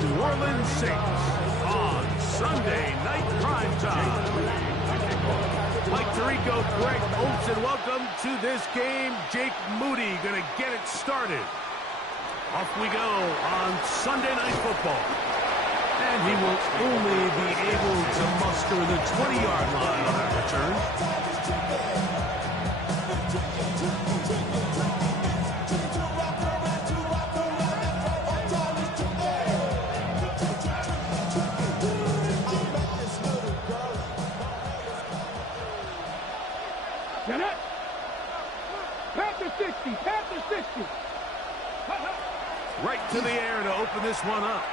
New Orleans Saints on Sunday Night Prime Time. Mike Tirico, Greg Olsen, welcome to this game. Jake Moody going to get it started. Off we go on Sunday Night Football. And he will only be able to muster the 20-yard line on that return. Panther 60, Panther 60. Right to the air to open this one up.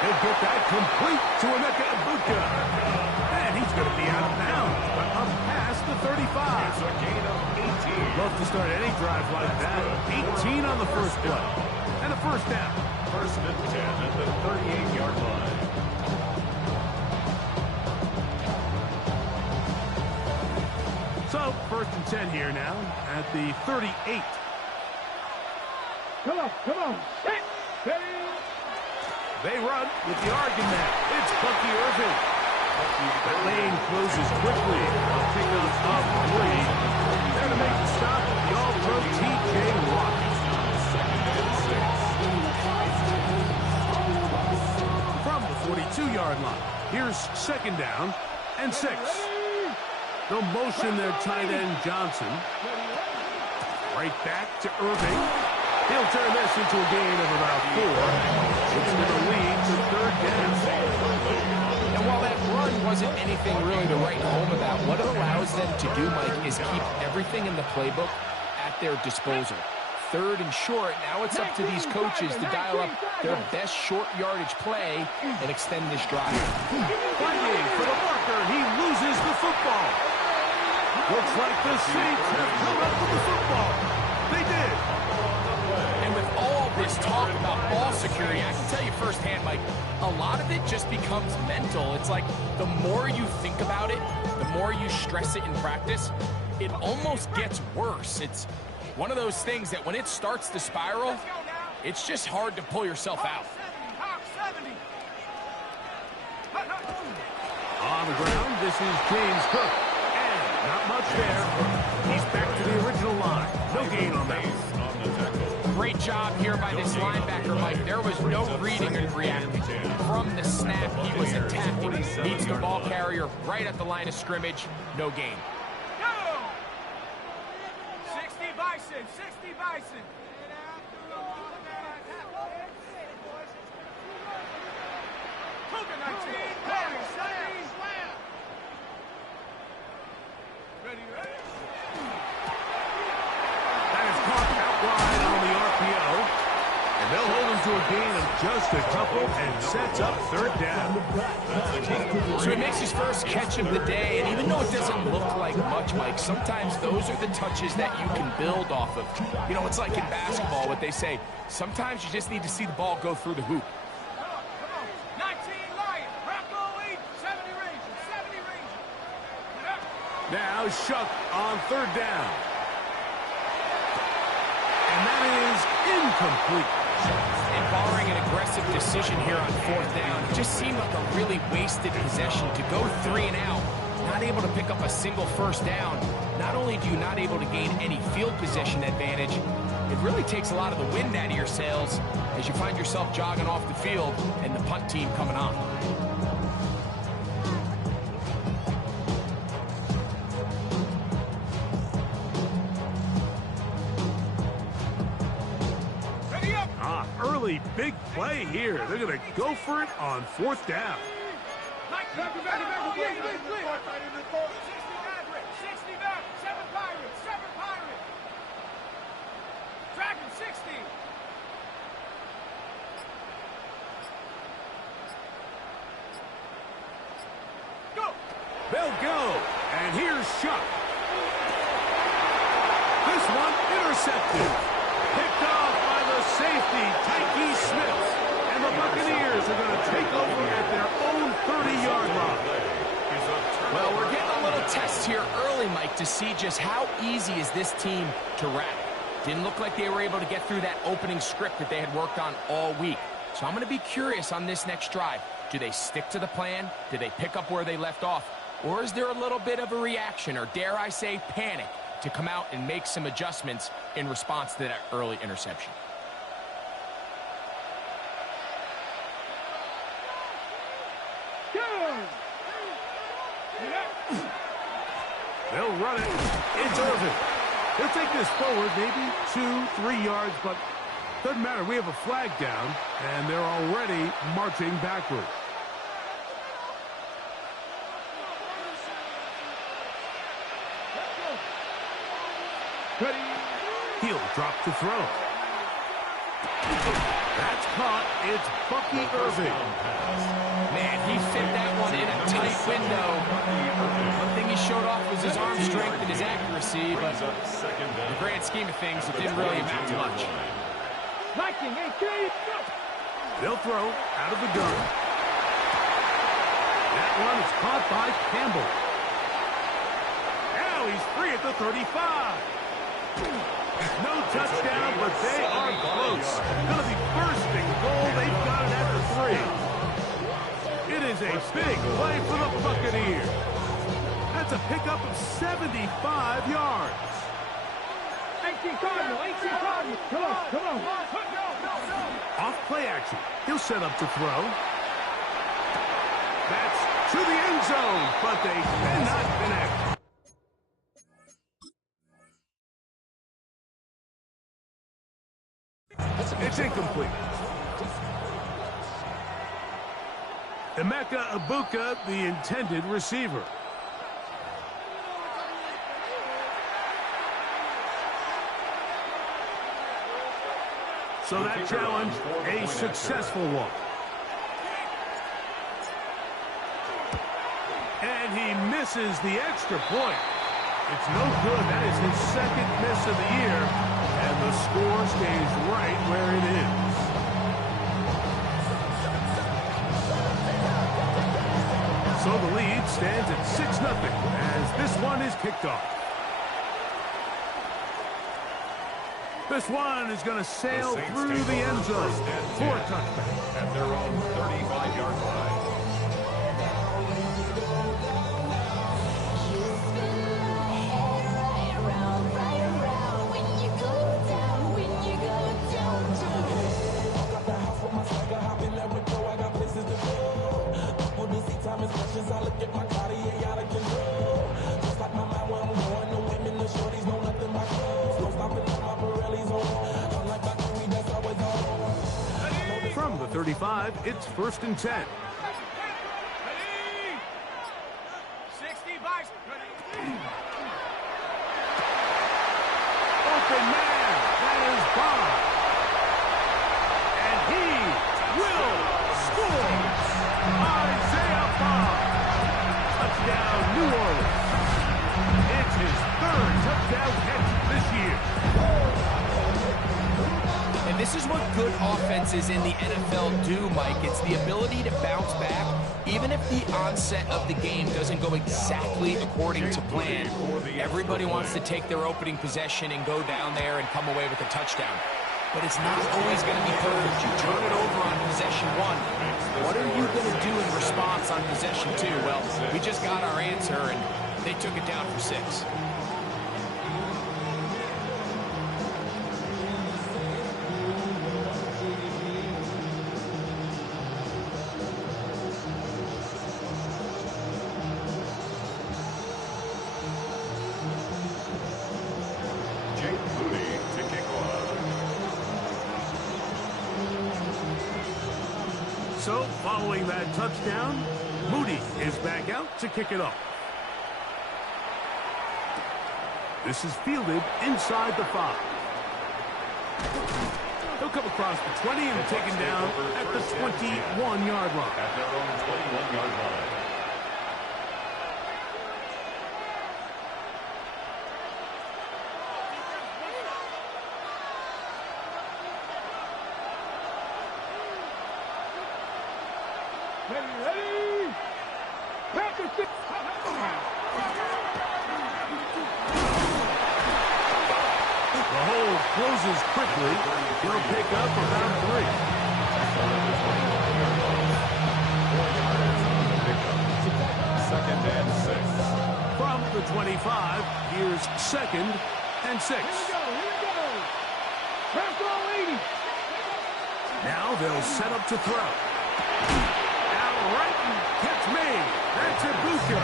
He'll get that complete to Emeka Egbuka. And he's going to be out of bounds, but up past the 35. It's a gain of 18. Love to start any drive like that. 18 on the first play. And a first down. First and 10 at the 38-yard line. So, first and 10 here now at the 38. Come on, come on. They run with the argument. It's Bucky Irving. The lane closes quickly. A pickup of 3. There to make the stop, the All-Pro T.J. Watt. From the 42-yard line, here's second down and 6. They'll motion their tight end Johnson. Right back to Irving. He'll turn this into a gain of about 4. It's going to lead to third down. And while that run wasn't anything really to write home about, what it allows them to do, Mike, is keep everything in the playbook at their disposal. Third and short, now it's up to these coaches to dial up their best short yardage play and extend this drive. Fighting for the marker, he loses the football. Looks like the Saints have come up with the football. They did. And with all this talk about ball security, I can tell you firsthand, Mike, a lot of it just becomes mental. It's like the more you think about it, the more you stress it in practice, it almost gets worse. It's one of those things that when it starts to spiral, it's just hard to pull yourself out. On the ground, this is James Cook. And not much there. He's back to the original line. No gain on that. Great job here by this linebacker, Mike. There was no reading and reacting. From the snap, he was attacking. Meets the ball carrier right at the line of scrimmage. No gain. 60 Bison, 60 Bison. Cougar 19, That is caught out wide on the RPO. And they'll hold him to a gain of just a couple and sets up third down. So he makes his first catch of the day, and even though it doesn't look like much, Mike, sometimes those are the touches that you can build off of. You know, it's like in basketball, what they say, sometimes you just need to see the ball go through the hoop. 19 Lion, Rocco 8, 70 Rangers, 70 Rangers. Now Shuck on third down. And that is incomplete. And barring an aggressive decision here on fourth down, it just seemed like a really wasted possession to go 3 and out, not able to pick up a single first down. Not only do you not able to gain any field position advantage, it really takes a lot of the wind out of your sails as you find yourself jogging off the field and the punt team coming on. Early big play here. They're going to go for it on fourth down. 60 Maverick, 60 back, 7 Pirates, 7 Pirates. Dragon 60. Go. They'll go. And here's Shuck. This one intercepted. Picked off by the safety, Tyke Smith. And the Buccaneers are going to take over at their own 30-yard line. Well, we're getting a little test here early, Mike, to see just how easy is this team to wrap. Didn't look like they were able to get through that opening script that they had worked on all week. So I'm going to be curious on this next drive. Do they stick to the plan? Do they pick up where they left off? Or is there a little bit of a reaction, or dare I say panic, to come out and make some adjustments in response to that early interception? They'll run it. It's Irvin. He'll take this forward maybe 2-3 yards, but doesn't matter. We have a flag down, and they're already marching backward. He'll drop to throw. That's caught. It's Bucky Irving. Man, he fit that one in a tight window. One thing he showed off was his arm strength and his accuracy, but in the grand scheme of things, it didn't really amount to much. They'll throw out of the gun. That one is caught by Campbell. Now he's free at the 35. No touchdown, but they are close. Going to be first and goal. They've got it at the 3. It is a big play for the Buccaneers. That's a pickup of 75 yards. 18 Cardinal, 18 Cardinal. Come on. Off play action. He'll set up to throw. That's to the end zone, but they cannot connect. It's incomplete. Emeka Ibuka, the intended receiver. So that challenge, a successful one. And he misses the extra point. It's no good. That is his second miss of the year. And the score stays right where it is. So the lead stands at 6-0 as this one is kicked off. This one is going to sail through the end zone for a touchback. At their own 35-yard line. From the 35, it's 1st and 10. Ready? 60 bucs. Open man, that is Bob. And he will score. Isaiah Bob. Touchdown, New Orleans. It's his 3rd touchdown catch this year. And this is what good offenses in the NFL do, Mike. It's the ability to bounce back, even if the onset of the game doesn't go exactly according to plan. Everybody wants to take their opening possession and go down there and come away with a touchdown. But it's not always going to be perfect. You turn it over on possession 1. What are you going to do in response on possession 2? Well, we just got our answer, and they took it down for 6. So, following that touchdown, Moody is back out to kick it off. This is fielded inside the 5. He'll come across the 20 and taken down at the 21-yard line. At their own 21-yard line. Ready? Practice. The hold closes quickly. He'll pick up around 3. Second and 6. From the 25, here's 2nd and 6. Here we go. Bronco 80. Now they'll set up to throw. Out right and catch made. That's Ibuka.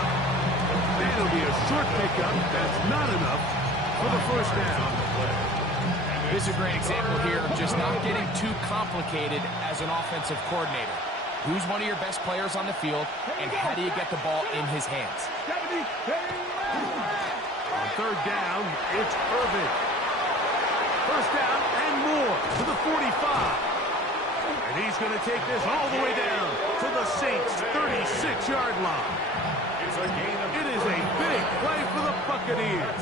That'll be a short pickup. That's not enough for the first down. This is a great example here of just not getting too complicated as an offensive coordinator. Who's one of your best players on the field, and how do you get the ball in his hands? 70. On 3rd down, it's Irvin. First down and more to the 45. And he's going to take this all the way down to the Saints' 36-yard line. It is a big play for the Buccaneers.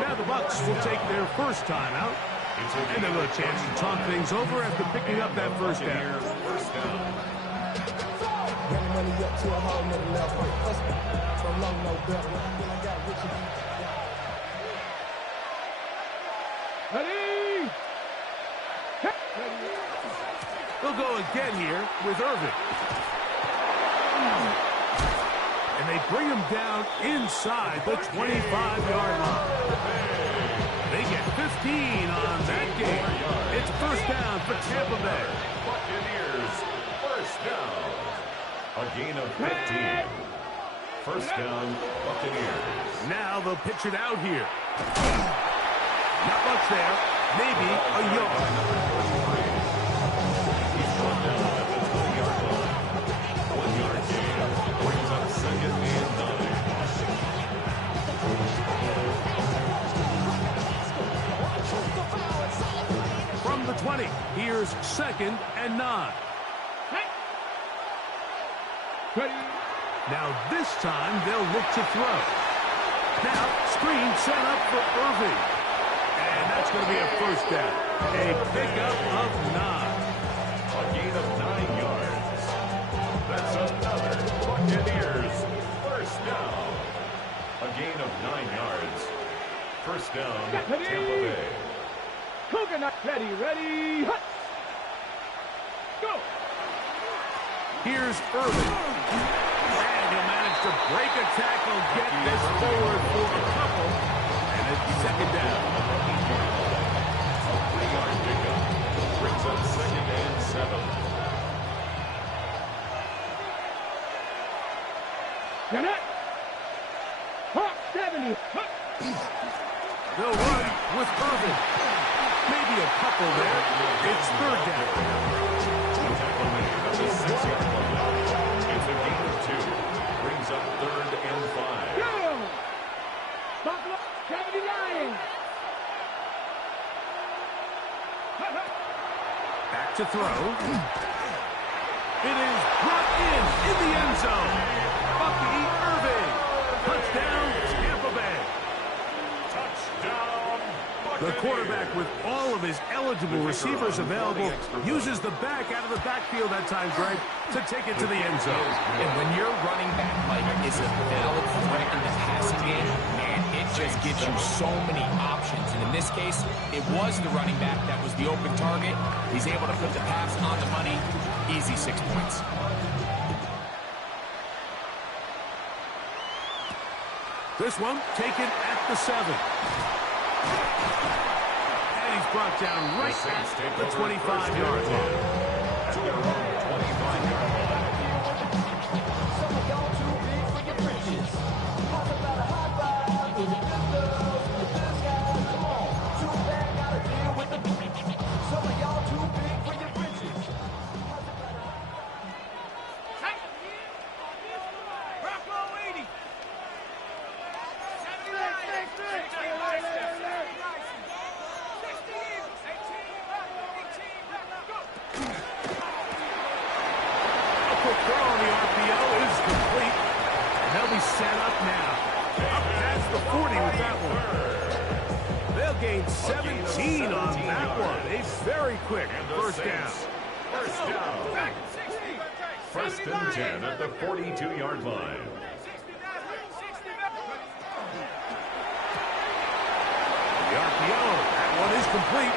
Now the Bucs will take their first time out, and they'll have a chance to talk things over after picking up that first down. Ready. They'll go again here with Irvin. And they bring him down inside the 25-yard line. They get 15 on that game. It's first down for Tampa Bay. Buccaneers, first down. A gain of 15. First down, Buccaneers. Now they'll pitch it out here. Not much there. Maybe a yard. He's brought down at the 20-yard line. 1-yard gain brings up 2nd and 9. From the 20, here's 2nd and 9. Ready. Now this time they'll look to throw. Now screen set up for Irving. And that's going to be a first down. A pickup of 9. A gain of 9 yards. That's another Buccaneers first down. A gain of 9 yards. First down, Tampa Bay. Coconut ready. Hut. Go. Here's Irving. And he'll manage to break a tackle, get this forward for a couple. And it's 2nd down. A 3-yard pickup brings up 2nd and 7. Get it. Hut 70. Hut. They'll run with Irvin. Maybe a couple there. It's 3rd down. Tackle made at the 6-yard line. It's a gain of 2. Brings up 3rd and 5. Go. Buffalo 79. Back to throw. It is brought in the end zone. Bucky Irving. Touchdown, Tampa Bay. Touchdown, The Buccaneers. quarterback, with all of his eligible receivers available, uses the back out of the backfield that time, Greg, to take it to the end zone. And when your running back, Mike, is a valid threat in the passing game, man, it just gives you so many options. And in this case, it was the running back that was the open target. He's able to put the pass on the money. Easy 6 points. This one taken at the 7. And he's brought down right at the 25-yard line. At their own 25-yard line. Some of y'all too big for your britches. Talk about a hot ride with the good girls and the good guys. Come on, too bad gotta deal with the. Some of y'all too big for your britches. Bronco 80. 'Quick throw on the RPO is complete. And they'll be set up now. Up past the 40 with that one. They'll gain 17 on that one. A very quick first down. First down. 60. First and 10 at the 42-yard line. The RPO, that one is complete.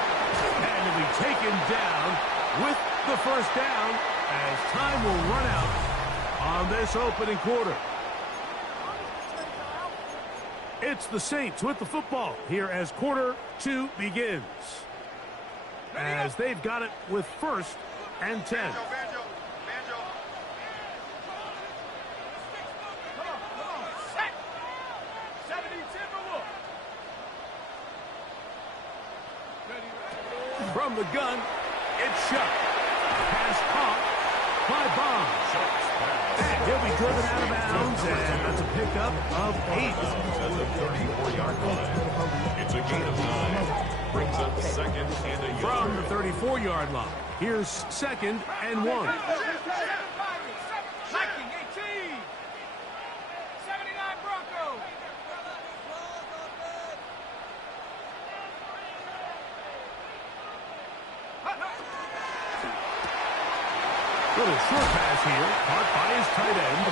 And he'll be taken down with the first down as time will run out on this opening quarter. It's the Saints with the football here as quarter 2 begins. As they've got it with 1st and 10. From the gun, it's shot. Pass caught by Bonds. And he'll be driven out of bounds, and that's a pickup of 8. It's a gain of 9. Brings up 2nd and a yard. From the 34-yard line, here's 2nd and 1. Viking 18. 79 Broncos. Little short pass here, caught by his tight end,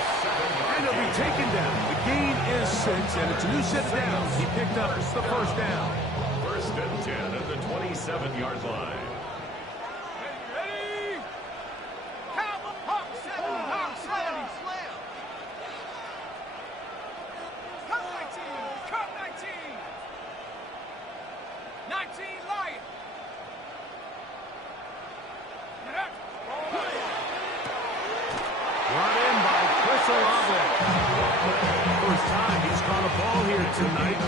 and he'll be taken down. The gain is 6, and it's a new set of downs. He picked up the first down. 1st and 10 at the 27-yard line. Ready? Count them. Hawk 7. Hawk 7. Cut 19. Cut 19. 19 Lion. Brought in by Chris Olave. First time he's caught a ball here tonight,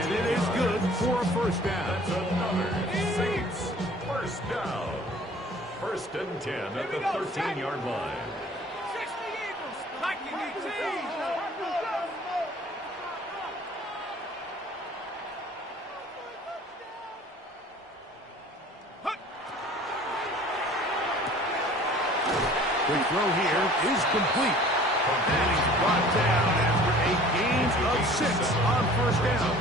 and it is good for a first down. That's another Saints first down. 1st and 10 at the 13-yard line. 60 Eagles. Viking 18. Quick throw here is complete. And he's brought down after a gain of 6 on first down.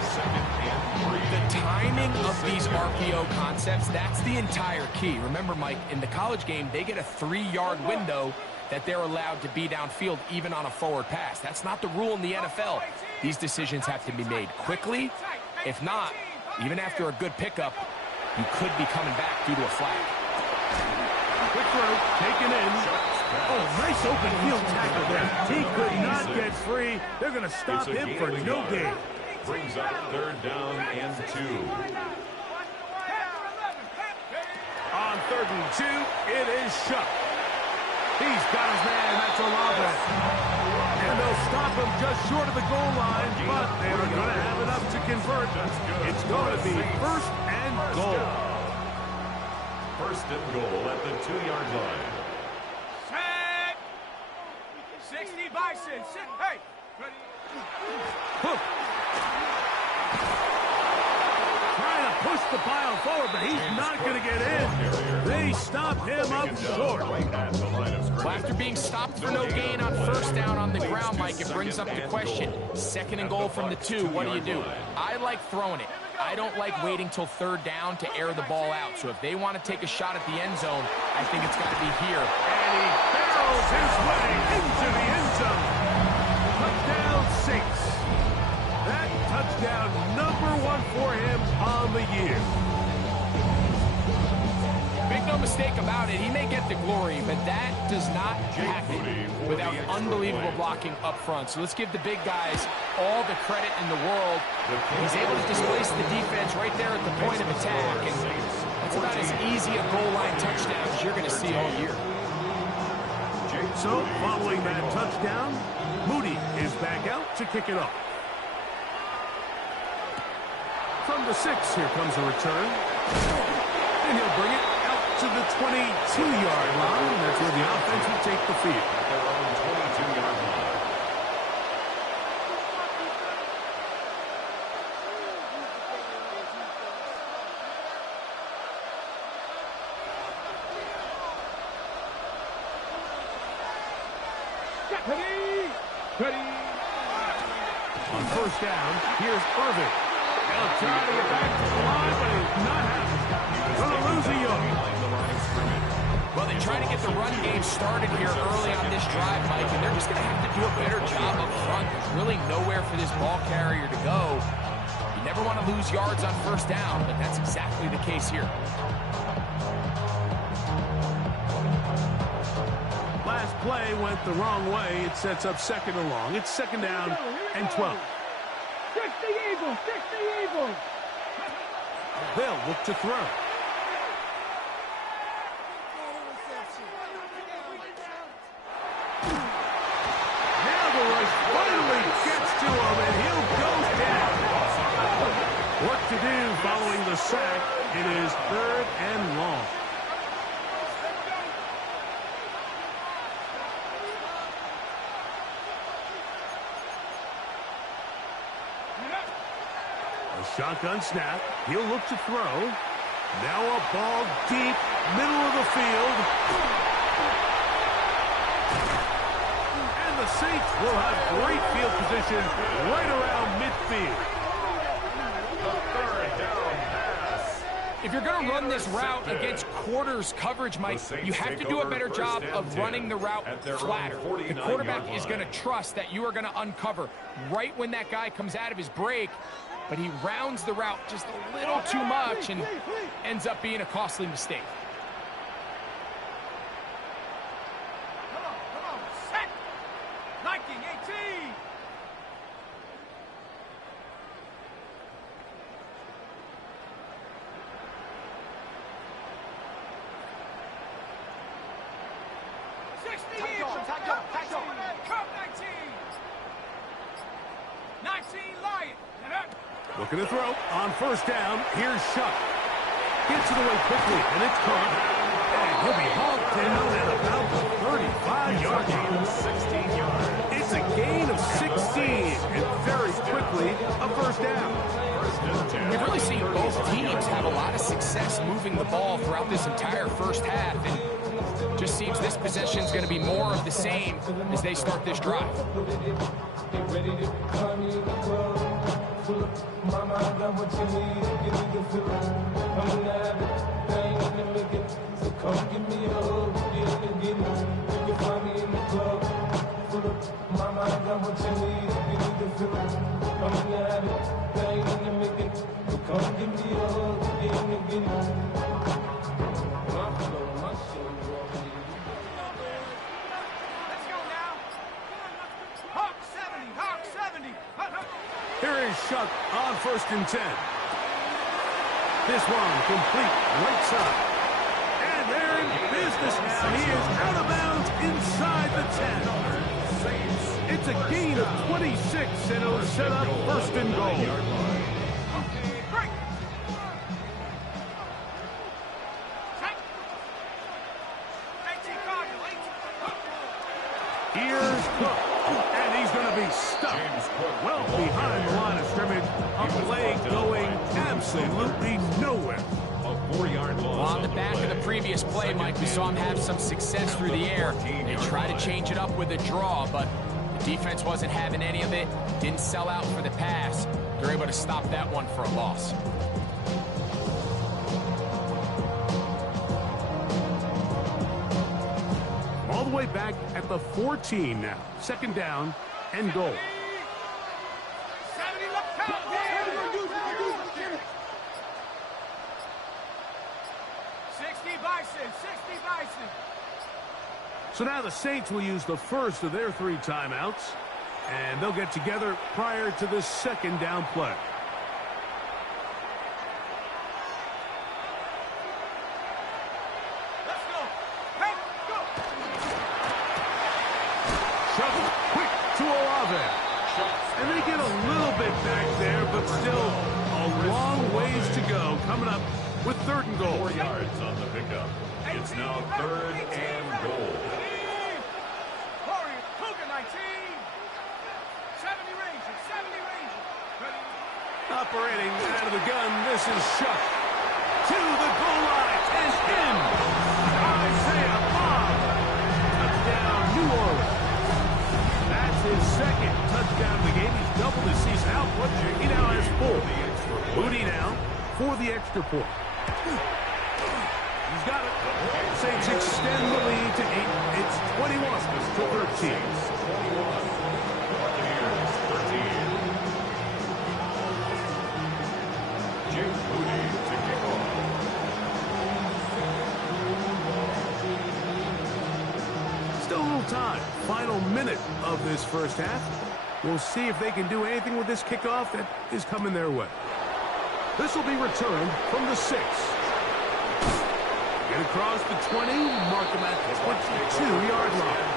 The timing of these RPO concepts, that's the entire key. Remember, Mike, in the college game, they get a 3-yard window that they're allowed to be downfield even on a forward pass. That's not the rule in the NFL. These decisions have to be made quickly. If not, even after a good pickup, you could be coming back due to a flag. Quick throw, taken in. Oh, nice open field tackle there. He could not get free. They're going to stop him for no gain. Brings up 3rd down and 2. On 3rd and 2, it is Shuck. He's got his man, that's Olave. And they'll stop him just short of the goal line, but they are going to have enough to convert. It's going to be 1st and goal. 1st and goal at the 2-yard line. Set. 60 Bison. Sit. Hey. Ready? Hook. Trying to push the pile forward, but he's not going to get in. They stop him up short. Well, after being stopped for no gain on first down on the ground, Mike, it brings up the question. 2nd and goal from the 2, what do? I like throwing it. I don't like waiting till 3rd down to air the ball out. So if they want to take a shot at the end zone, I think it's got to be here. And he barrels his way into the end zone. Touchdown Saints. That touchdown number 1 for him on the year. Make no mistake about it, he may get the glory, but that does not happen without unbelievable blocking up front. So let's give the big guys all the credit in the world. He's able to displace the defense right there at the point of attack, and that's about as easy a goal line touchdown as you're going to see all year. So, following that touchdown, Moody is back out to kick it off. From the 6, here comes a return. And he'll bring it out to the 22-yard line. That's where the offense will take the field. Their own 22-yard line. Ready. On first down, here's Irvin. They'll try to get back to the line, but it's not happening. Going to lose a yard. Well, they try to get the run game started here early on this drive, Mike, and they're just going to have to do a better job up front. There's really nowhere for this ball carrier to go. You never want to lose yards on first down, but that's exactly the case here. Last play went the wrong way. It sets up second and long. It's second down and 12. 60 Eagles, 60 Eagles. They'll look to throw. Now the rush finally gets to him, and he'll go down. What to do following the sack? It is third and long. Shotgun snap. He'll look to throw. Now a ball deep, middle of the field. And the Saints will have great field position right around midfield. Third down pass. If you're going to run this route against quarters coverage, Mike, you have to do a better job of running the route flatter. The quarterback is going to trust that you are going to uncover right when that guy comes out of his break, but he rounds the route just a little too much and ends up being a costly mistake. Come on, set. Liking 18. Looking to throw on first down. Here's Shuck. Gets it away quickly, and it's caught. And he'll be hauled down at about the 35-yard line. 16 yards. It's a gain of 16, and very quickly a first down. We've really seen both teams have a lot of success moving the ball throughout this entire first half, and just seems this possession is going to be more of the same as they start this drive. Mama, I got what you need, give me the feeling. I'm gonna have it, thing in the making. So come give me a hug, get in the getting. You can find me in the club, full of. Mama, I got what you need, give me the feeling. I'm gonna have it, thing in the making. So come give me a hug, get in the getting. My flow, my show, Let's go now. Hawk 70, Hawk 70. Here is Shuck on first and 10. This one complete right side. And they're in business now. He is out of bounds inside the 10. It's a gain of 26, and it'll set up first and goal. Break. Check. 18 Cardinal, 18. Here's Cook, and he's going to be stuck well behind the line of scrimmage. A play going absolutely nowhere. A 4-yard loss. Well, on the back of the previous play, Mike, we saw him have some success through the air. They tried to change it up with a draw, but the defense wasn't having any of it. Didn't sell out for the pass. They're able to stop that one for a loss. All the way back at the 14 now. Second down and goal. 70 left count. 60 Bison, 60 Bison. So now the Saints will use the first of their 3 timeouts, and they'll get together prior to the second down play. Let's go. Hey, go. Shuffle quick to Olave. And they get a little bit back there, but still a long ways to go. Coming up with third and goal. 4 yards on the pickup. It's now third and goal. Warrior, Cougar 19. 70 Ranger, 70 Ranger. Operating out of the gun, this is Shuck. To the goal line and in. Isaiah Bob. Touchdown, New Orleans. That's his second touchdown of the game. He's doubled his season output. He now has 4. Moody now for the extra point. He's got it. Saints extend the lead to 8. It's 21-13. time, final minute of this first half. We'll see if they can do anything with this kickoff that is coming their way. This will be returned from the 6. Get across the 20, mark them at the 22-yard line.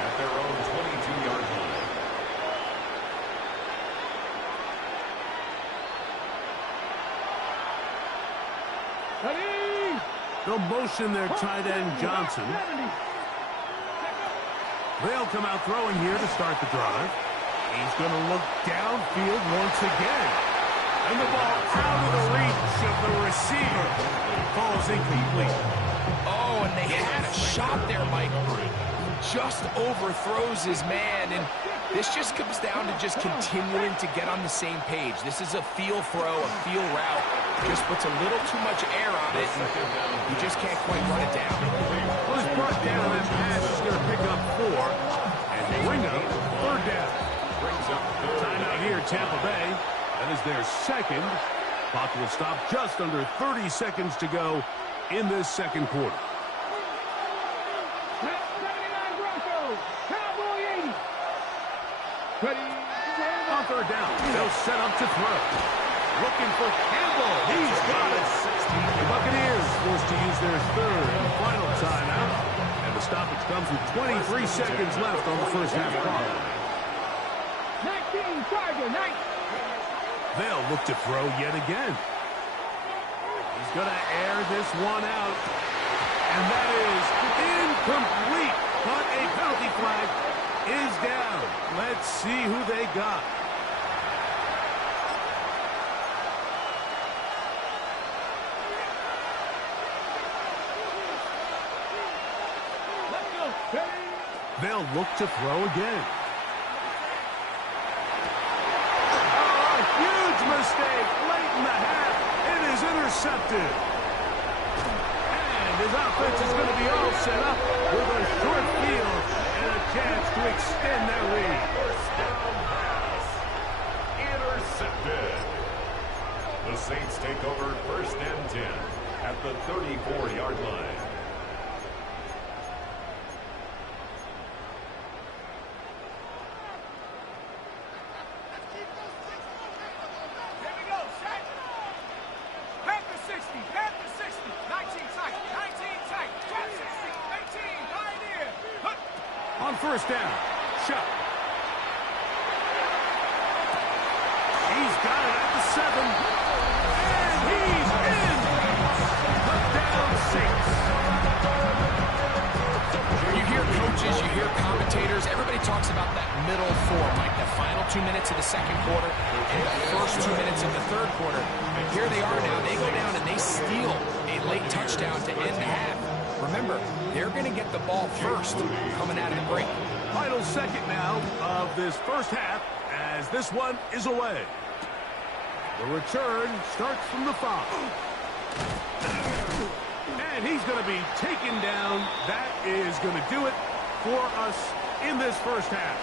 At their own 22-yard line. They'll motion their tight end, Johnson. They'll come out throwing here to start the drive. He's going to look downfield once again. And the ball out of the reach of the receiver. Falls incomplete. Oh, and they had a shot there, Mike. Just overthrows his man, and this just comes down to just continuing to get on the same page. This is a feel throw, a feel route. Just puts a little too much air on it, and you just can't quite run it down. Well, he's brought down that pass. He's going to pick up 4 and bring up 3rd down. Timeout here, Tampa Bay. That is their second. Clock will stop just under 30 seconds to go in this second quarter. On 3rd down, they'll set up to throw. Looking for Campbell. He's got it. The Buccaneers forced to use their 3rd and final timeout. And the stoppage comes with 23 seconds left on the first half clock. 19, Tiger, 19. They'll look to throw yet again. He's going to air this one out. And that is incomplete. But a penalty flag is down. Let's see who they got. Let's go. They'll look to throw again. Mistake late in the half. It is intercepted. And his offense is going to be all set up with a short field and a chance to extend their lead. First down pass. Intercepted. The Saints take over 1st and 10 at the 34-yard line. On 1st down, Shuck. He's got it at the 7. And he's in. Touchdown, Saints. You hear coaches, you hear commentators, everybody talks about that middle 4, like the final 2 minutes of the second quarter and the first 2 minutes of the third quarter. Here they are now. They go down and they steal a late touchdown to end the half. Remember, they're going to get the ball first coming out of the break. Final second now of this first half as this one is away. The return starts from the 5. And he's going to be taken down. That is going to do it for us in this first half.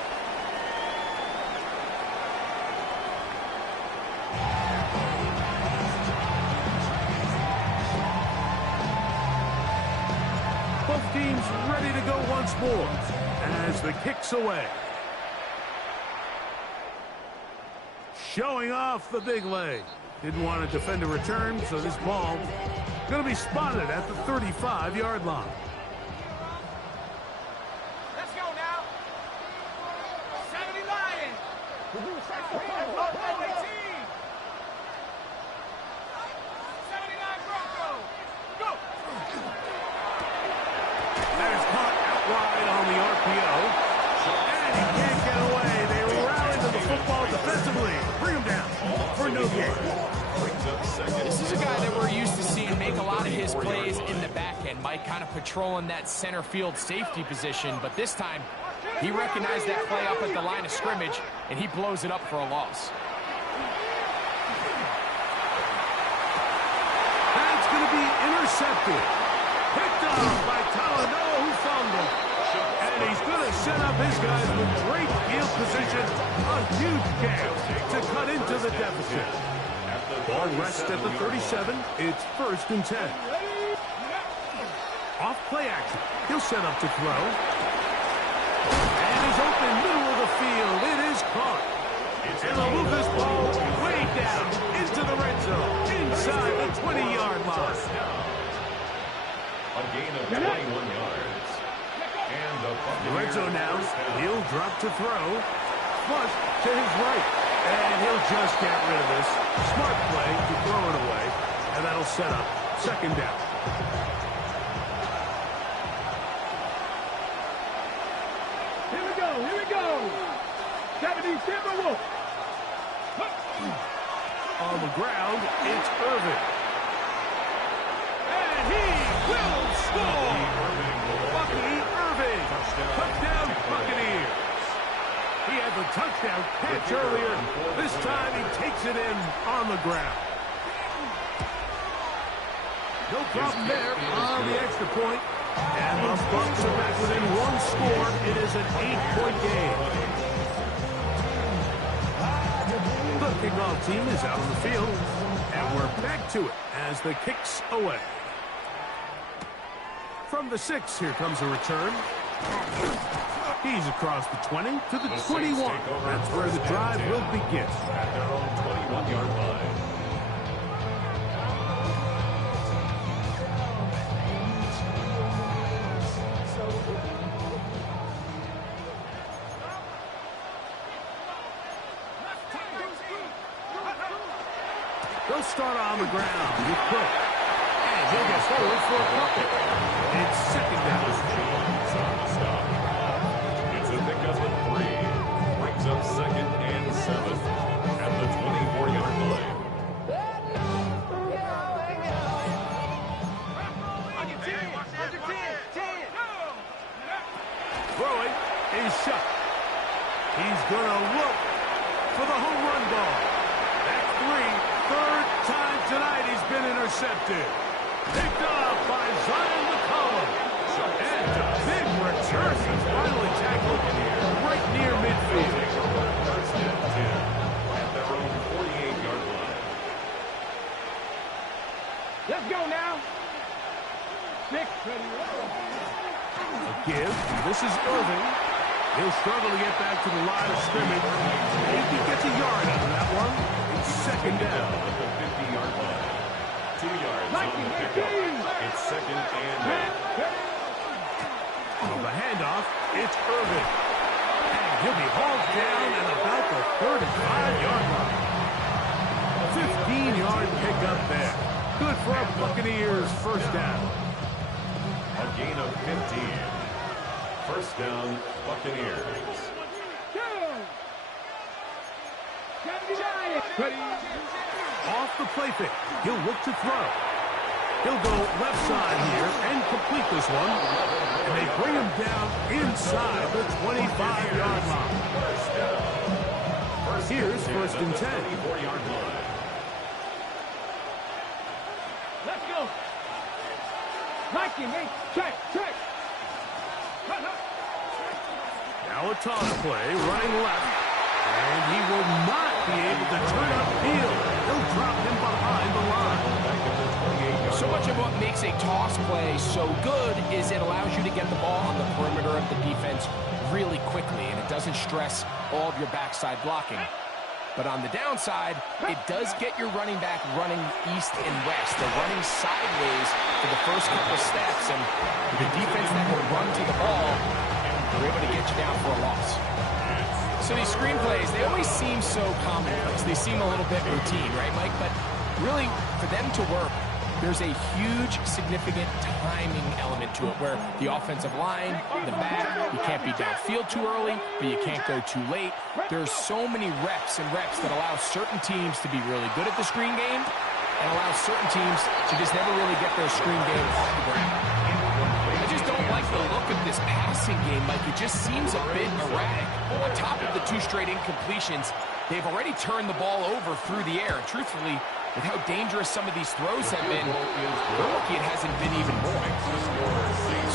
Both teams ready to go once more as the kick's away. Showing off the big leg. Didn't want to defend a return, so this ball going to be spotted at the 35-yard line. Let's go now. 70 Lions. 79 Broncos. Go. That is caught out wide on the RPO. And he can't get away. They rally to the football defensively. Bring him down for no gain. This is a guy that we're used to seeing make a lot of his plays in the back end. Mike kind of patrolling that center field safety position, but this time he recognized that play up at the line of scrimmage, and he blows it up for a loss. That's going to be intercepted. Picked off by Talanoa, who fumbled. And he's going to set up his guys with great field position. A huge gap to cut into the deficit. Ball rests at the 37. It's 1st and 10. Off play action. He'll set up to throw. And he's open, middle of the field. It is caught. And they'll move this ball way down into the red zone, inside the 20-yard line. A gain of 21 yards. And The red zone now. He'll drop to throw. Flush to his right. And he'll just get rid of this. Smart play to throw it away. And that'll set up second down. Here we go, here we go. 70 Timberwolves. On the ground, it's Irvin. And he will score! Bucky Irvin! Touchdown Buccaneers! He had the touchdown catch earlier. This time he takes it in on the ground. No problem there on the extra point. And the Bucs are back within one score. It is an 8-point game. The kickoff team is out on the field. And we're back to it as the kick's away. From the 6, here comes a return. He's across the 20 to the 21. That's where the drive will begin. At their own 21-yard line. They'll start on the ground with Cook. And he'll get forward for a couple. It's second down. It's a pickup of 3. Brings up second and 7 at the 24-yard line. Throwing is shot. He's going to look for the home run ball. That's 3. Third time tonight he's been intercepted. Picked up by Zion McCollum. And a big return. He's finally tackled right near midfield. First and 10 at their own 48-yard line. Let's go now. 6, ready, A give. This is Irving. He'll struggle to get back to the line of scrimmage. Maybe gets a yard out of that one. It's second down. At the 50-yard line. 2 yards on the pickup. It's second and 8. On the handoff, it's Irving. And he'll be hauled down at about the 35-yard line. 15-yard pickup there. Good for a Buccaneers first down. A gain of 15. First down, Buccaneers. Off the play fake. He'll look to throw. He'll go left side here and complete this one. And they bring him down inside the 25-yard line. Here's first and 10. 24-yard line. Let's go. Mikey, check. Now a toss play, running left. And he will not be able to turn upfield. He'll drop him behind the line. So much of what makes a toss play so good is it allows you to get the ball on the perimeter of the defense really quickly, and it doesn't stress all of your backside blocking. But on the downside, it does get your running back running east and west. They're running sideways for the first couple steps, and the defense that will run to the ball, they're able to get you down for a loss. So these screen plays, they always seem so commonplace. They seem a little bit routine, right, Mike? But really, for them to work, there's a huge, significant timing element to it where the offensive line, the back, you can't be downfield too early, but you can't go too late. There's so many reps that allow certain teams to be really good at the screen game and allow certain teams to just never really get their screen game off the ground. I just don't like the look of this passing game, Mike. It just seems a bit erratic. On top of the 2 straight incompletions, they've already turned the ball over through the air. And truthfully, with how dangerous some of these throws have been, we're lucky it hasn't been even more.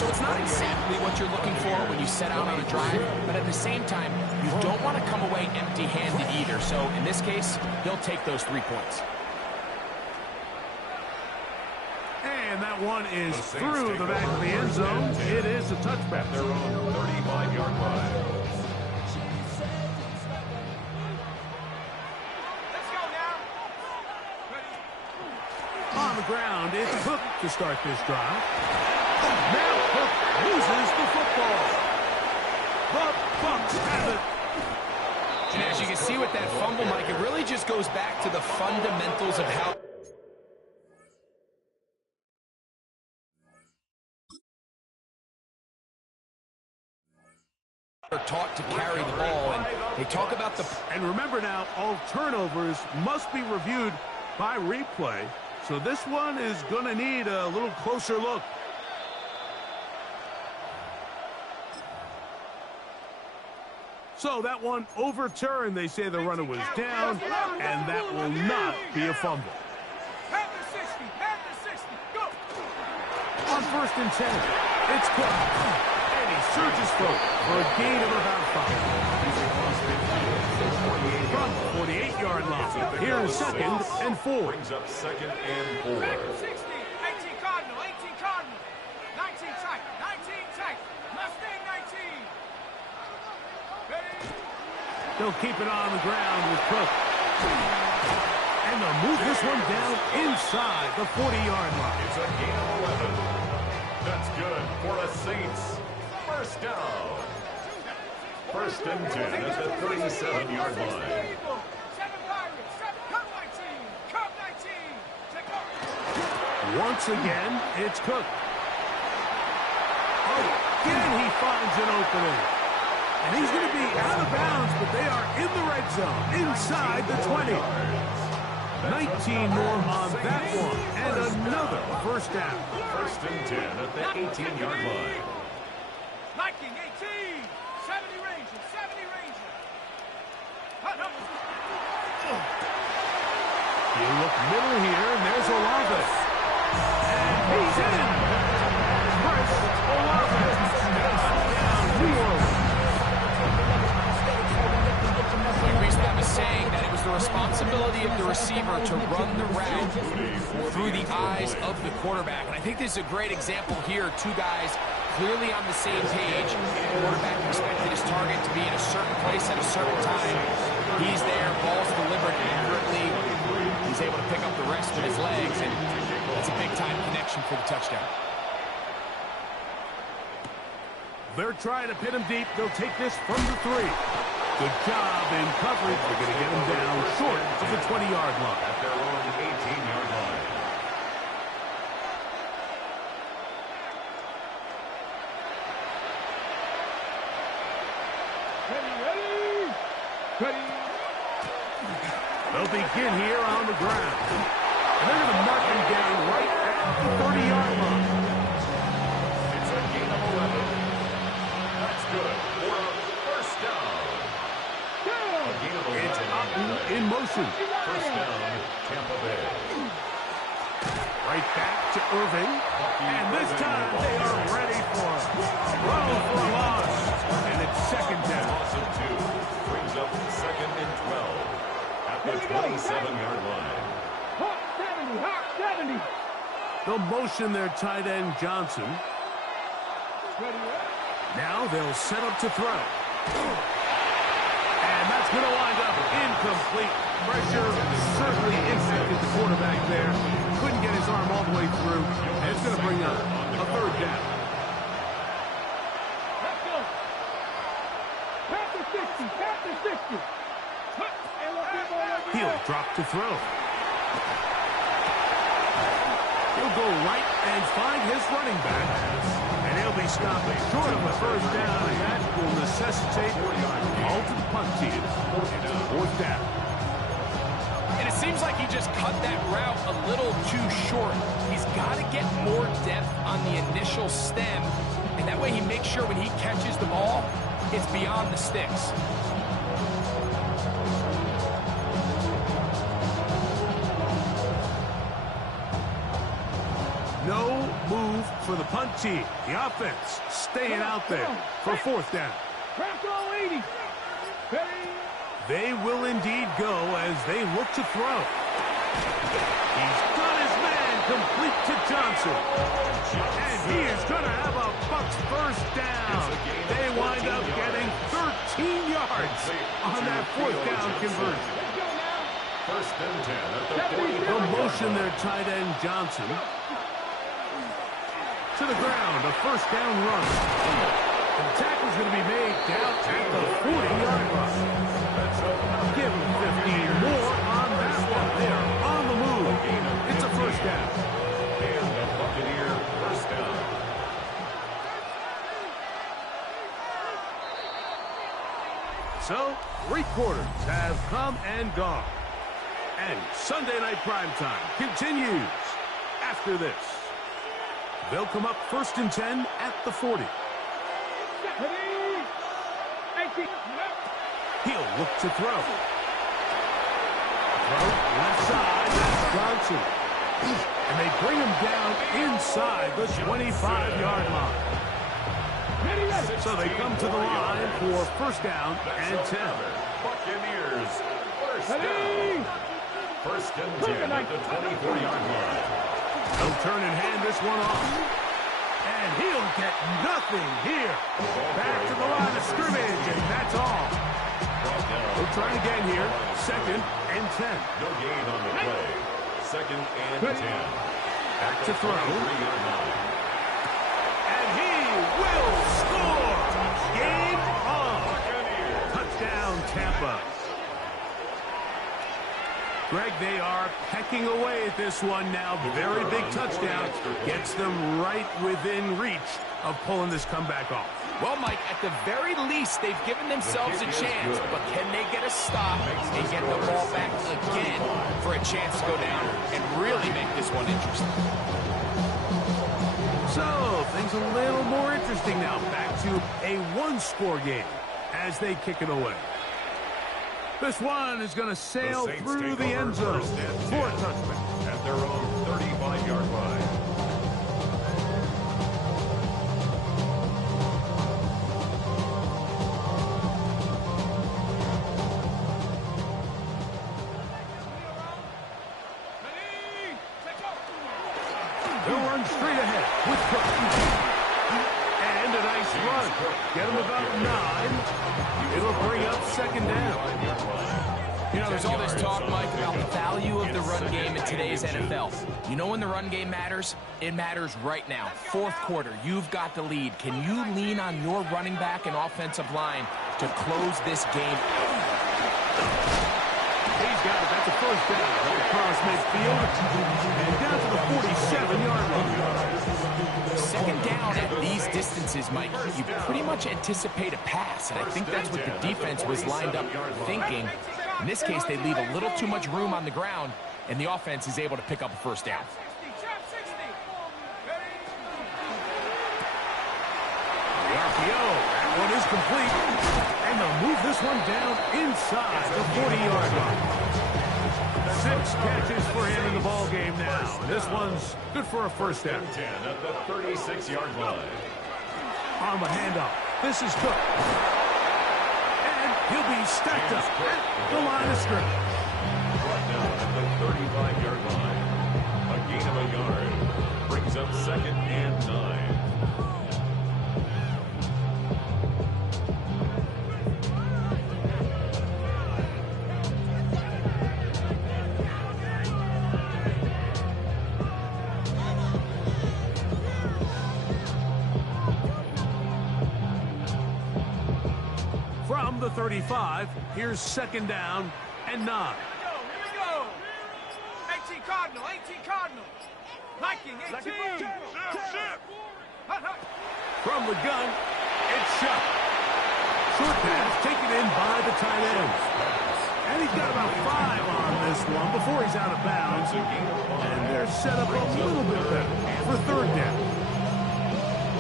So it's not exactly what you're looking for when you set out on a drive, but at the same time, you don't want to come away empty-handed either. So in this case, he'll take those 3 points. And that one is through the back of the end zone. It is a touchback. Their own 35-yard line. Let's go now. On the ground, it's Cook to start this drive. Now Cook loses the football. The Bucs have it. And as you can see with that fumble, Mike, it really just goes back to the fundamentals of how they're taught to carry the ball. And they talk about the... And remember now, all turnovers must be reviewed by replay. So this one is going to need a little closer look. So that one overturned. They say the runner was down, and that will not be a fumble. Have the 60, have the 60, go! On 1st and 10, it's Cook. And he surges forward for a gain of about 5. From the 48-yard line, here's 2nd and 4. Brings up 2nd and 4. 60, 18 Cardinal, 18 Cardinal. 19 tight, 19 tight. Mustang 19. Ready? They'll keep it on the ground with Cook. And they'll move this one down inside the 40-yard line. It's a gain of 11. That's good for a Saints. 1st down. 1st and 10 at the 37-yard line. 7 Pirates, 7 Cup 19, Cup 19. Take over. Once again, it's Cook. Again, he finds an opening. And he's going to be out of bounds, but they are in the red zone, inside the 20. 19 more on that one, and another 1st down. 1st and 10 at the 18-yard line. Liking 18, 70 Ranger, 70 Ranger. Hut, hut. You look middle here, and there's Olave. And he's in. Chris Olave. Down New Orleans. Like Reese was saying, that it was the responsibility of the receiver to run the route through the eyes of the quarterback. And I think this is a great example here. Two guys clearly on the same page. The quarterback expected his target to be in a certain place at a certain time. He's there, ball's delivered accurately. He's able to pick up the rest with his legs, and it's a big-time connection for the touchdown. They're trying to pin him deep. They'll take this from the 3. Good job in coverage. They're going to get him down short of the 20-yard line. At their own 18-yard line. They'll begin here on the ground. And they're going to mark him down right at the 30-yard line. It's a gain of 11. That's good for a 1st down. A gain of 11. It's Otten in motion. 1st down, Tampa Bay. Right back to Irving. And this time they are ready for it. Throw for a loss. And it's 2nd down. Loss of 2. Brings up 2nd and 12. At the 27-yard line. Hawk 70, Hawk 70. They'll motion their tight end, Johnson. Now they'll set up to throw. And that's going to wind up incomplete. Pressure certainly impacted the quarterback there. Couldn't get his arm all the way through. And it's going to bring up a 3rd down. Let's go. Pass the 60, pass the 60. He'll drop to throw. He'll go right and find his running back. And he'll be stopped short of a 1st down, and that will necessitate all to the punt team. 4th down. And it seems like he just cut that route a little too short. He's got to get more depth on the initial stem, and that way he makes sure when he catches the ball, it's beyond the sticks. No move for the punt team. The offense staying out there for 4th down. Bronco 80. Ready? They will indeed go as they look to throw. He's got his man complete to Johnson. And he is going to have a first down. They wind up getting 13 yards on that fourth down conversion. First and 10 at the 40. The motion there, tight end Johnson. To the ground, a first down run. The tackle's going to be made down at the 40-yard line. Give them 15 more on that one. They are on the move. It's a first down. And the Buccaneer first down. So, 3 quarters have come and gone. And Sunday Night Primetime continues after this. They'll come up first and 10 at the 40. He'll look to throw. Throw left side, that's Johnson. And they bring him down inside the 25-yard line. So they come to the line for first down and 10. Buccaneers first down. First and 10 at the 24-yard line. They'll turn and hand this one off. And he'll get nothing here. Back to the line of scrimmage, and that's all. We'll try again here. Second and 10. No gain on the play. Second and 10. Back to throw. And he will score. Game on. Touchdown, Tampa. Greg, they are pecking away at this one now. Very big touchdown. Gets them right within reach of pulling this comeback off. Well, Mike, at the very least, they've given themselves a chance, but can they get a stop and get the ball back again for a chance to go down and really make this one interesting? So, things a little more interesting now. Back to a one-score game as they kick it away. This one is going to sail through the end zone for a touchback. At their own 35-yard line. They'll run straight ahead with Cook. And a nice run. Get him about 9. It'll bring up second down. You know, there's all this talk, Mike, about the value of the run game in today's NFL. You know when the run game matters? It matters right now. Fourth quarter, you've got the lead. Can you lean on your running back and offensive line to close this game? He's got it. That's a first down. Across midfield. And down to the 47-yard line. Second down at these distances, Mike, you pretty much anticipate a pass. And I think that's what the defense was lined up thinking. In this case, they leave a little too much room on the ground, and the offense is able to pick up a first down. The RPO. That one is complete. And they'll move this one down inside the 40-yard line. 6 catches for him in the ball game now. And this one's good for a first down. 10 at the 36-yard line. On the handoff. This is Cook. And he'll be stacked up at the line of scrimmage. Brought down at the 35-yard line. A gain of a yard. Brings up second and 9. From the 35, here's second down and 9. Here we go. 18 Cardinal, 18 Cardinal. Viking, 18. From the gun, it's shot. Short pass taken in by the tight end. And he's got about 5 on this one before he's out of bounds. And they're set up a little bit better for third down.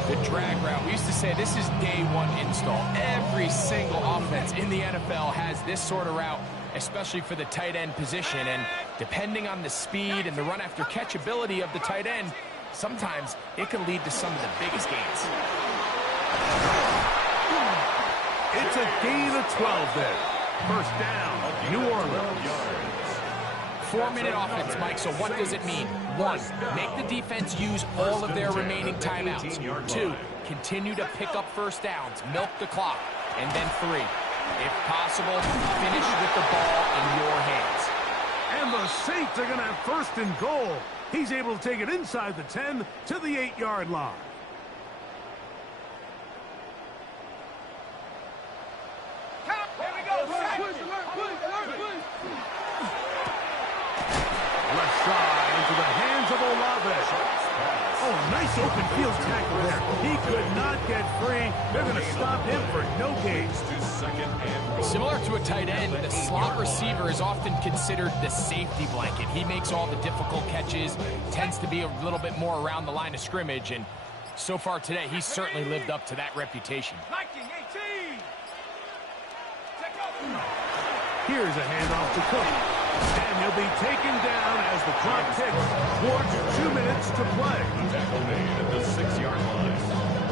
The drag route. We used to say this is day one install. Every single offense in the NFL has this sort of route, especially for the tight end position. And depending on the speed and the run after catch ability of the tight end, sometimes it can lead to some of the biggest gains. It's a gain of 12 there. First down, New Orleans. 4-minute offense, Mike, so what does it mean? 1, make the defense use all of their remaining timeouts. 2, continue to pick up first downs, milk the clock, and then 3. If possible, finish with the ball in your hands. And the Saints are going to have first and goal. He's able to take it inside the 10 to the 8-yard line. Here we go. Left side into the hands of Olave. Oh, nice open field tackle there. He could not get free. They're going to stop him for no gain. Similar to a tight end, the slot receiver is often considered the safety blanket. He makes all the difficult catches, tends to be a little bit more around the line of scrimmage, and so far today, he's certainly lived up to that reputation. Viking 18. Check out. Here's a handoff to Cook. And he'll be taken down as the clock ticks towards 2 minutes to play. Tackle made at the 6-yard line.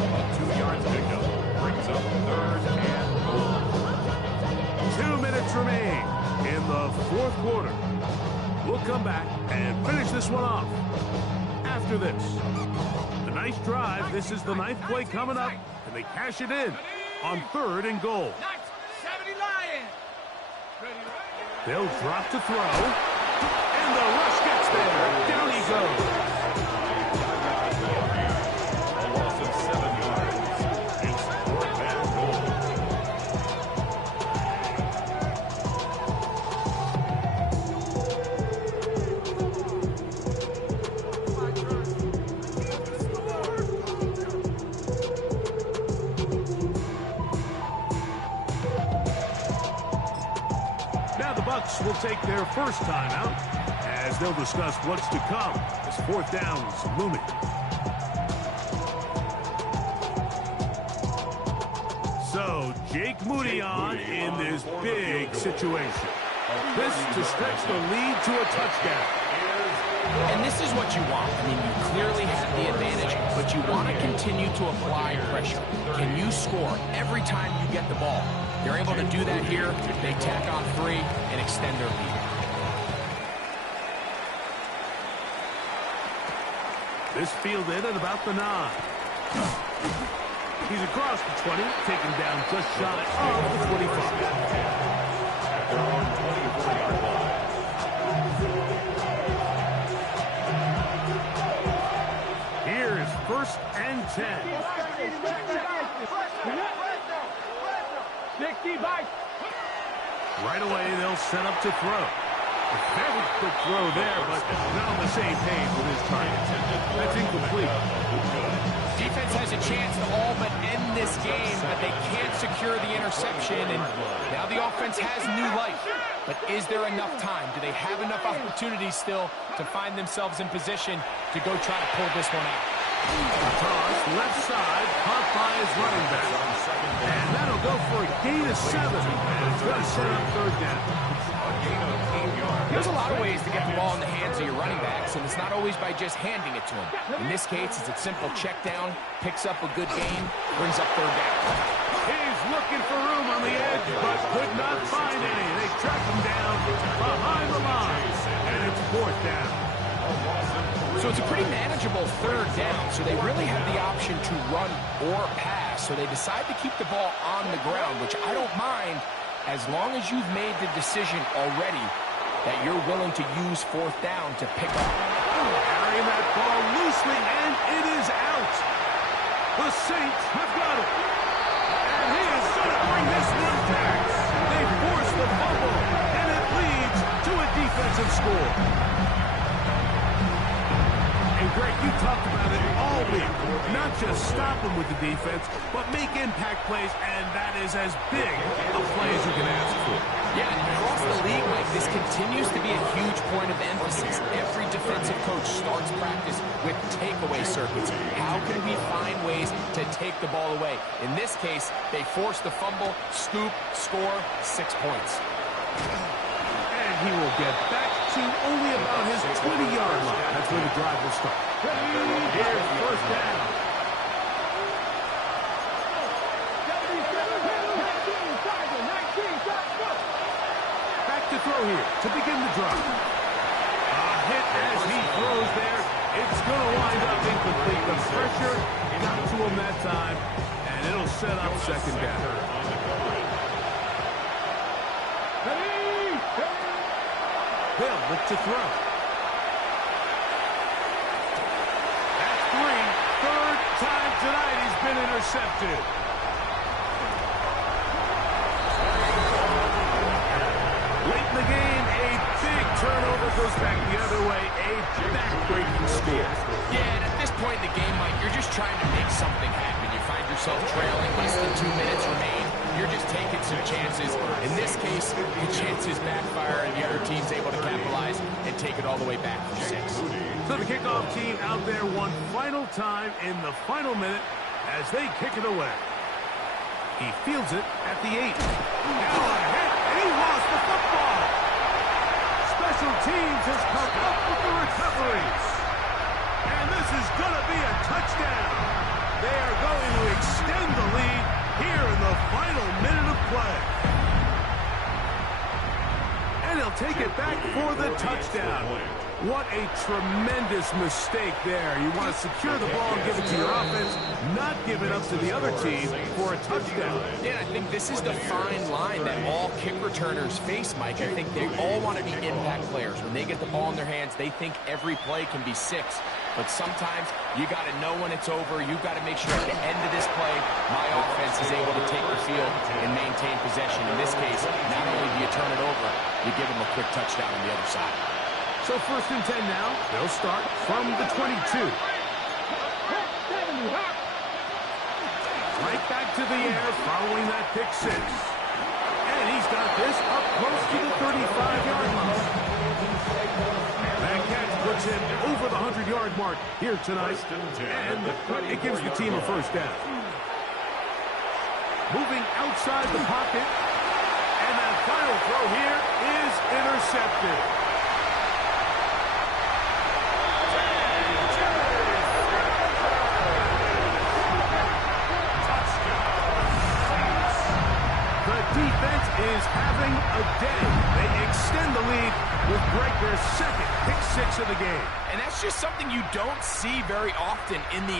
About 2 yards picked up. Brings up 3rd and goal. 2 minutes remain in the 4th quarter. We'll come back and finish this one off after this. A nice drive. This is the 9th play coming up, and they cash it in on 3rd and goal. 70 Lions. They'll drop to throw, and the rush gets there. Down he goes. A loss of 7 yards. It's 4th and goal. Now the Bucs will take their first time out as they'll discuss what's to come as 4th down is looming. So Jake Moody on in this big situation. This to stretch the lead to a touchdown. And this is what you want. I mean, you clearly have the advantage, but you want to continue to apply pressure. Can you score every time you get the ball? They're able to do that here. They tack on 3 and extend their lead. This fielded at about the 9. He's across the 20, taken down just shy of the 45. Their own 24-yard line. Here's 1st and 10. 60 by. Right away, they'll set up to throw. A very quick throw there, but not on the same page with his target. That's incomplete. Defense has a chance to all but end this game, but they can't secure the interception, and now the offense has new life. But is there enough time? Do they have enough opportunities still to find themselves in position to go try to pull this one out? Toss, left side, caught by his running back. And that'll go for a gain of 7. And it's going to set up 3rd down. There's a lot of ways to get the ball in the hands of your running backs, and it's not always by just handing it to them. In this case, it's a simple check down, picks up a good gain, brings up 3rd down. He's looking for room on the edge, but could not find any. They track him down behind the line, and it's 4th down. So it's a pretty manageable 3rd down, so they really have the option to run or pass. So they decide to keep the ball on the ground, which I don't mind as long as you've made the decision already that you're willing to use 4th down to pick up. Carrying that ball loosely, and it is out. The Saints have got it. And he is going to bring this one back. They force the fumble, and it leads to a defensive score. And Greg, you talked about it all week. Not just stop them with the defense, but make impact plays, and that is as big a play as you can ask for. Yeah, and across the league, Mike, this continues to be a huge point of emphasis. Every defensive coach starts practice with takeaway circuits. How can we find ways to take the ball away? In this case, they force the fumble, scoop, score, 6 points. And he will get back to only about his 20-yard line. That's where the drive will start. Here's 1st down. Back to throw here to begin the drive. A hit as he throws there. It's going to wind up incomplete. The pressure got to him that time, and it'll set up second down. They'll look to throw. That's 3. Third time tonight he's been intercepted. Late in the game, a big turnover goes back the other way. A back-breaking score. Yeah, and at this point in the game, Mike, you're just trying to make something happen. You find yourself trailing, less than 2 minutes remain. You're just taking some chances. In this case, the chances backfire, and the other team's able to capitalize and take it all the way back for 6. So the kickoff team out there one final time in the final minute as they kick it away. He fields it at the 8. Now a hit, and he lost the football. Special teams has come up with the recovery. And this is going to be a touchdown. They are going to extend the lead here in the final minute of play. And he'll take it back for the touchdown. What a tremendous mistake there. You want to secure the ball and give it to your offense, not give it up to the other team for a touchdown. Yeah, I think this is the fine line that all kick returners face, Mike. I think they all want to be impact players. When they get the ball in their hands, they think every play can be 6. But sometimes you got to know when it's over. You've got to make sure at the end of this play, my offense is able to take the field and maintain possession. In this case, not only do you turn it over, you give them a quick touchdown on the other side. So 1st and 10 now. They'll start from the 22. Right back to the air following that pick 6. And he's got this up close to the 35-yard line. That catch puts him over the 100-yard mark here tonight. And it gives the team a first down. Moving outside the pocket. And that final throw here is intercepted. Defense is having a day. They extend the lead with their second pick 6 of the game. And that's just something you don't see very often in the